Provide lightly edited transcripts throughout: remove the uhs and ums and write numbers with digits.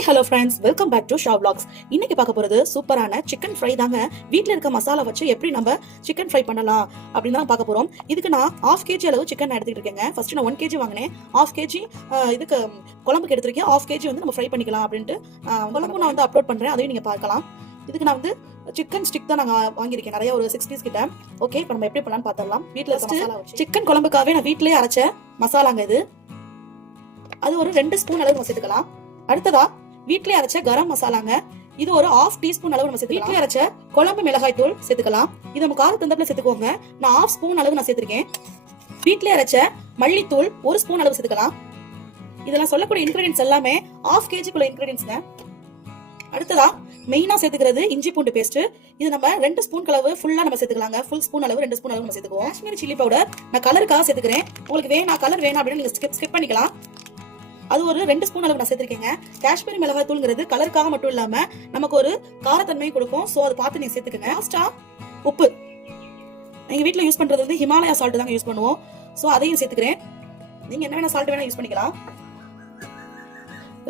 Hi hello friends, welcome back to ஷா vlogs. இன்னைக்கு பார்க்க போறது சூப்பரான சிக்கன் ஃப்ரை தாங்க. வீட்டில் இருக்க மசாலா வச்சு எப்படி நம்ம சிக்கன் ஃப்ரை பண்ணலாம் அப்படின்னு தான் பார்க்க போறோம். இதுக்கு நான் 1/2 kg அளவு சிக்கன் எடுத்துக்கிட்டு இருக்கேங்க. ஃபர்ஸ்ட் நான் 1 kg வாங்கினேன். 1/2 kg இதுக்கு குழம்புக்கு எடுத்திருக்கேன். 1/2 kg வந்து நம்ம ஃப்ரை பண்ணிக்கலாம் அப்படின்ட்டு குழம்பு நான் வந்து அப்லோட் பண்றேன், அதையும் நீங்க பார்க்கலாம். இதுக்கு நான் வந்து சிக்கன் ஸ்டிக் தான் நாங்கள் வாங்கியிருக்கேன், நிறைய ஒரு 6 பீஸ் கிட்ட. ஓகே, இப்போ நம்ம எப்படி பண்ணலாம்னு பார்த்துடலாம். வீட்டில் சிக்கன் குழம்புக்காகவே நான் வீட்டிலேயே அரைச்ச மசாலாங்க இது. அது ஒரு 2 ஸ்பூன் அளவு நம்ம சேர்த்துக்கலாம். அடுத்ததா வீட்லயே அரைச்ச கரம் மசாலாங்க, இது ஒரு 1/2 டீஸ்பூன் அளவு நம்ம சேர்த்துக்கலாம். வீட்லயே அரைச்ச குழம்பு மிளகாய் தூள் சேர்த்துக்கலாம். இது நம்ம கார தந்தப்புல சேர்த்துக்கோங்க. நான் 1/2 ஸ்பூன் அளவு நான் சேர்த்திருக்கேன். வீட்லயே அரைச்ச மல்லித்தூள் 1 ஸ்பூன் அளவு சேர்த்துக்கலாம். இதெல்லாம் சொல்லக்கூடிய இன்கிரிடியன்ஸ் எல்லாமே 1/2 kg குள்ள இன்கிரிடியன்ஸ்ங்க. அடுத்ததா மெயினா சேர்த்துக்கிறது இஞ்சி பூண்டு பேஸ்ட். இது நம்ம 2 ஸ்பூன் அளவு ஃபுல்லா நம்ம சேர்த்துக்கலாங்க. ஃபுல் ஸ்பூன் அளவு 2 ஸ்பூன் அளவு நம்ம சேர்த்துக்குவோம். காஷ்மீரி சில்லி பவுடர் நான் கலருக்காக சேர்த்துக்கிறேன். உங்களுக்கு கலர் வேணா அப்படின்னு நீங்க ஸ்கிப் பண்ணிக்கலாம். அது ஒரு 2 ஸ்பூன் அளவு நான் சேர்த்திருக்கேங்க. காஷ்மீரி மிளகாய் தூள்ங்கிறது கலருக்காக மட்டும் இல்லாம நமக்கு ஒரு காரத்தன்மையை கொடுக்கும். சோ அதை பார்த்து நீங்க சேர்த்துக்கங்க. லாஸ்டா உப்பு, எங்க வீட்டுல யூஸ் பண்றது வந்து ஹிமாலயா சால்ட் தாங்க யூஸ் பண்ணுவோம். சோ அதையும் சேர்த்துக்கிறேன். நீங்க என்ன வேணா சால்ட் வேணா யூஸ் பண்ணிக்கலாம்.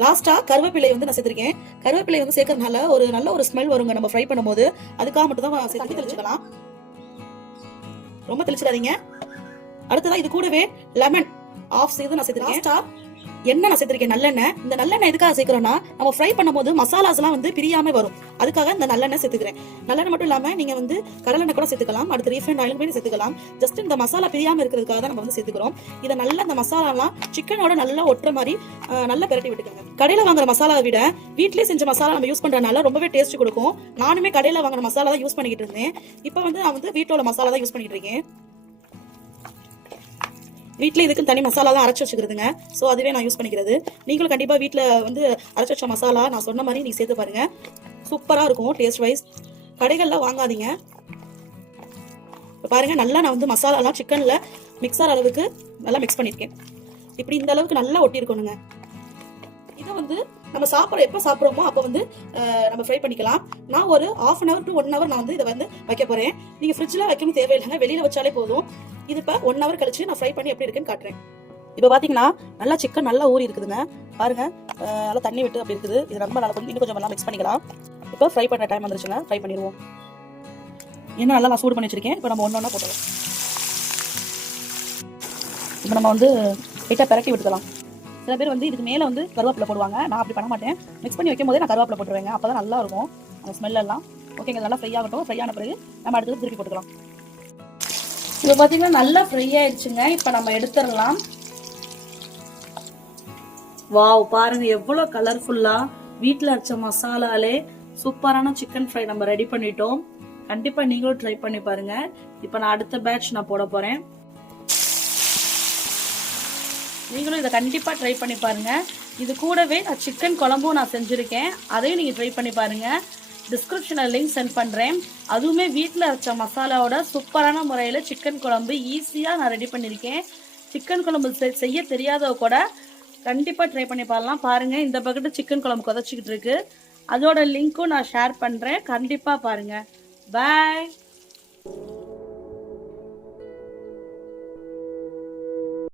லாஸ்டா கருவேப்பிலை வந்து நான் சேர்த்திருக்கேன். கருவேப்பிலை வந்து சேர்க்கறதுனால ஒரு நல்ல ஒரு ஸ்மெல் வருங்க நம்ம ஃப்ரை பண்ணும்போது. அதுக்காக மட்டும் தான் சேர்த்து தெளிச்சுக்கலாம். ரொம்ப தெளிச்சிடாதீங்க. அடுத்ததா இது கூடவே லெமன் 1/2 சீது நான் சேர்த்திருக்கேன். எண்ணெய் நான் சேர்த்திருக்கேன், நல்லெண்ணெய். இந்த நல்லெண்ணெய் எதுக்காக சேர்க்கிறோம்னா நம்ம ஃப்ரை பண்ணும்போது மசாலாஸ் எல்லாம் வந்து பிரியாம வரும். அதுக்காக இந்த நல்லெண்ணெய் சேர்த்துக்கிறேன். நல்லெண்ணெய் மட்டும் இல்லாம நீங்க வந்து கடலெண்ணெய் கூட சேர்த்துக்கலாம். அடுத்து ரீஃபைண்ட் ஆயில் கூட சேர்த்துக்கலாம். ஜஸ்ட் இந்த மசாலா பிரியாம இருக்கிறதுக்காக தான் நம்ம வந்து சேர்த்துக்கிறோம். இதை நல்லா இந்த மசாலாலாம் சிக்கனோட நல்லா ஒட்டுற மாதிரி நல்லா பிரட்டி விட்டுக்கோங்க. கடையில வாங்குற மசாலாவை விட வீட்லயே செஞ்ச மசாலா நம்ம யூஸ் பண்றதுனால ரொம்பவே டேஸ்ட் கொடுக்கும். நானுமே கடையில வாங்குற மசாலா தான் யூஸ் பண்ணிக்கிட்டு இருந்தேன். இப்போ வந்து நான் வந்து வீட்டோட மசாலா தான் யூஸ் பண்ணிட்டு இருக்கேன். வீட்டில் இதுக்கு தனி மசாலா தான் அரைச்சி வச்சுக்கிறதுங்க. ஸோ அதுவே நான் யூஸ் பண்ணிக்கிறது. நீங்களும் கண்டிப்பாக வீட்டில் வந்து அரைச்சி வச்ச மசாலா நான் சொன்ன மாதிரி நீங்கள் சேர்த்து பாருங்க. சூப்பராக இருக்கும் டேஸ்ட் வைஸ். கடைகளில் வாங்காதீங்க. இப்போ பாருங்க, நல்லா நான் வந்து மசாலாலாம் சிக்கனில் மிக்சர் அளவுக்கு நல்லா மிக்ஸ் பண்ணியிருக்கேன். இப்படி இந்த அளவுக்கு நல்லா ஒட்டியிருக்கணுங்க. இதை வந்து நம்ம எப்போ சாப்பிட்றோமோ அப்போ வந்து நம்ம ஃப்ரை பண்ணிக்கலாம். நான் ஒரு 1/2 hour to 1 hour நான் வந்து இதை வந்து வைக்க போகிறேன். நீங்கள் ஃப்ரிட்ஜில் வைக்கணும் தேவையில்லைங்க, வெளியில் வச்சாலே போதும். இது இப்போ 1 hour கழிச்சு நான் ஃப்ரை பண்ணி எப்படி இருக்குன்னு காட்டுறேன். இப்போ பார்த்தீங்கன்னா நல்லா சிக்கன் நல்லா ஊறி இருக்குதுங்க. பாருங்க, நல்லா தண்ணி விட்டு அப்படி இருக்குது. இது ரொம்ப நல்லா இன்னும் கொஞ்சம் நல்லா மிக்ஸ் பண்ணிக்கலாம். இப்போ ஃப்ரை பண்ண டைம் வந்துருச்சுங்க, ஃப்ரை பண்ணிடுவோம். என்ன நல்லா நான் சூடு பண்ணி வச்சிருக்கேன். இப்போ நம்ம ஒன்றா போட்டுக்கலாம். இப்போ நம்ம வந்து லைட்டாக பிரட்டி விட்டுக்கலாம். சில பேர் வந்து இதுக்கு மேலே வந்து கருவேப்பிலை போடுவாங்க. நான் அப்படி பண்ண மாட்டேன். மிக்ஸ் பண்ணி வைக்கும் போதே நான் கருவேப்பிலை போட்டுருவேங்க. அப்போ தான் நல்லா இருக்கும் அந்த ஸ்மெல் எல்லாம். ஓகேங்க, நல்லா ஃப்ரை ஆகட்டும். ஃப்ரை ஆன பிறகு நம்ம அடுத்தது திருப்பி போட்டுக்கலாம். இப்போ பார்த்தீங்கன்னா நல்லா ஃப்ரை ஆயிடுச்சுங்க. இப்போ நம்ம எடுத்துடலாம். வாவ், பாருங்க எவ்வளோ கலர்ஃபுல்லாக வீட்டில் அரைச்ச மசாலாலே சூப்பரான சிக்கன் ஃப்ரை நம்ம ரெடி பண்ணிட்டோம். கண்டிப்பாக நீங்களும் ட்ரை பண்ணி பாருங்க. இப்போ நான் அடுத்த பேட்ச் நான் போட போகிறேன். நீங்களும் இதை கண்டிப்பாக ட்ரை பண்ணி பாருங்க. இது கூடவே நான் சிக்கன் குழம்பும் நான் செஞ்சுருக்கேன், அதையும் நீங்கள் ட்ரை பண்ணி பாருங்க. டிஸ்கிரிப்ஷனில் லிங்க் சென்ட் பண்ணுறேன். அதுவுமே வீட்டில் அரைச்ச மசாலாவோட சூப்பரான முறையில் சிக்கன் குழம்பு ஈஸியாக நான் ரெடி பண்ணியிருக்கேன். சிக்கன் குழம்பு செய்ய தெரியாதவ கூட கண்டிப்பாக ட்ரை பண்ணி பாருலாம். பாருங்கள், இந்த பக்கெட்டு சிக்கன் குழம்பு கொதிச்சிக்கிட்டு இருக்கு. அதோட லிங்க்கும் நான் ஷேர் பண்ணுறேன். கண்டிப்பாக பாருங்கள். பாய்.